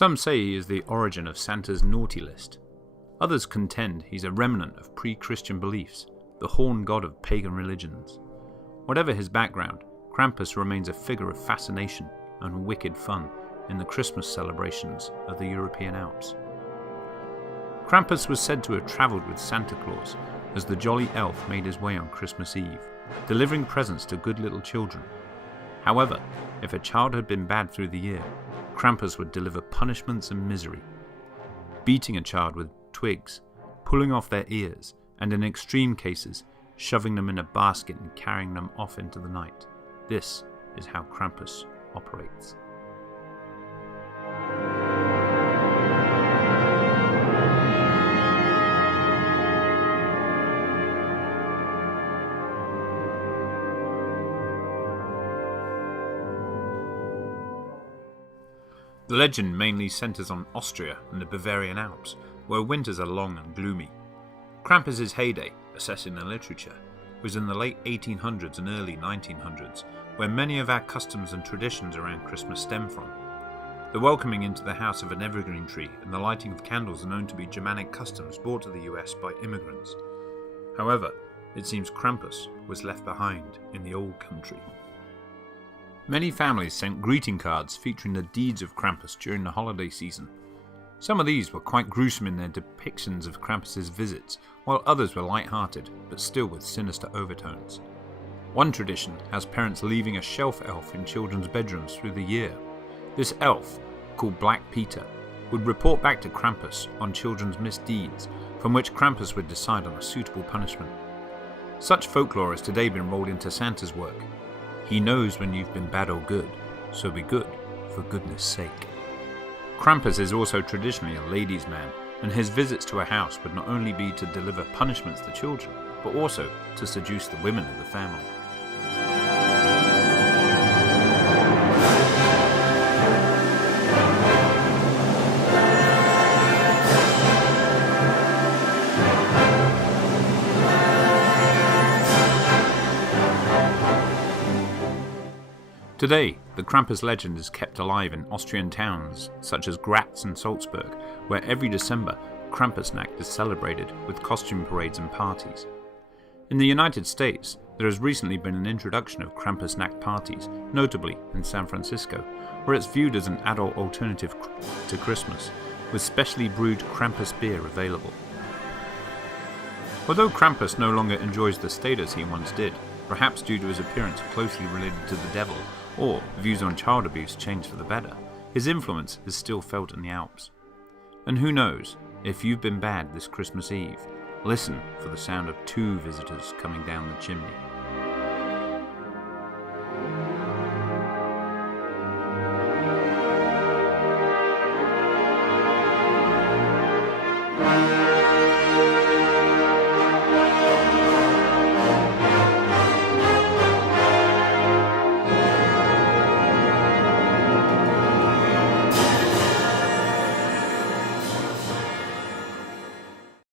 Some say he is the origin of Santa's naughty list. Others contend he's a remnant of pre-Christian beliefs, the horn god of pagan religions. Whatever his background, Krampus remains a figure of fascination and wicked fun in the Christmas celebrations of the European Alps. Krampus was said to have travelled with Santa Claus as the jolly elf made his way on Christmas Eve, delivering presents to good little children. However, if a child had been bad through the year, Krampus would deliver punishments and misery, beating a child with twigs, pulling off their ears, and in extreme cases, shoving them in a basket and carrying them off into the night. This is how Krampus operates. The legend mainly centres on Austria and the Bavarian Alps, where winters are long and gloomy. Krampus's heyday, assessing the literature, was in the late 1800s and early 1900s, where many of our customs and traditions around Christmas stem from. The welcoming into the house of an evergreen tree and the lighting of candles are known to be Germanic customs brought to the US by immigrants. However, it seems Krampus was left behind in the old country. Many families sent greeting cards featuring the deeds of Krampus during the holiday season. Some of these were quite gruesome in their depictions of Krampus's visits, while others were light-hearted, but still with sinister overtones. One tradition has parents leaving a shelf elf in children's bedrooms through the year. This elf, called Black Peter, would report back to Krampus on children's misdeeds, from which Krampus would decide on a suitable punishment. Such folklore has today been rolled into Santa's work. He knows when you've been bad or good, so be good, for goodness sake. Krampus is also traditionally a ladies' man, and his visits to a house would not only be to deliver punishments to children, but also to seduce the women of the family. Today, the Krampus legend is kept alive in Austrian towns such as Graz and Salzburg, where every December, Krampusnacht is celebrated with costume parades and parties. In the United States, there has recently been an introduction of Krampusnacht parties, notably in San Francisco, where it's viewed as an adult alternative to Christmas, with specially brewed Krampus beer available. Although Krampus no longer enjoys the status he once did, perhaps due to his appearance closely related to the devil, or views on child abuse changed for the better, his influence is still felt in the Alps. And who knows, if you've been bad this Christmas Eve, listen for the sound of 2 visitors coming down the chimney.